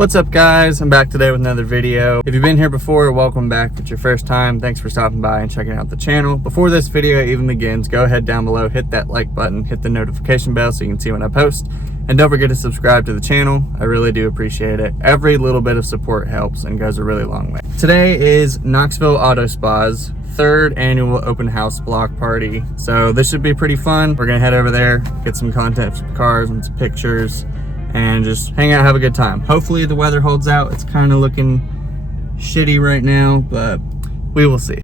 What's up guys, I'm back today with another video. If you've been here before, welcome back. If it's your first time, thanks for stopping by and checking out the channel. Before this video even begins, go ahead down below, hit that like button, hit the notification bell so you can see when I post, and don't forget to subscribe to the channel. I really do appreciate it. Every little bit of support helps and goes a really long way. Today is Knoxville Auto Spa's third annual open house block party, so this should be pretty fun. We're gonna head over there, get some content, some cars and some pictures, and just hang out, have a good time. Hopefully the weather holds out. It's kind of looking shitty right now, but we will see.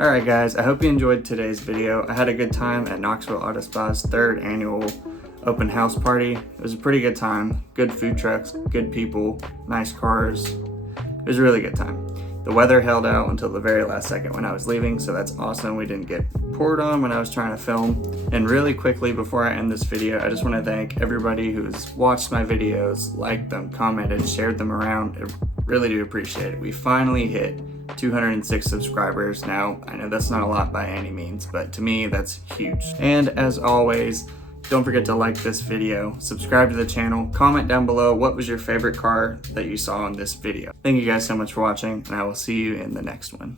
Alright guys, I hope you enjoyed today's video. I had a good time at Knoxville Auto Spa's 3rd annual open house party. It was a pretty good time. Good food trucks, good people, nice cars. It was a really good time. The weather held out until the very last second when I was leaving, so that's awesome. We didn't get poured on when I was trying to film. And really quickly before I end this video, I just want to thank everybody who's watched my videos, liked them, commented, shared them around. I really do appreciate it. We finally hit 206 subscribers. Now, I know that's not a lot by any means, but to me, that's huge. And as always, don't forget to like this video, subscribe to the channel, comment down below what was your favorite car that you saw in this video. Thank you guys so much for watching, and I will see you in the next one.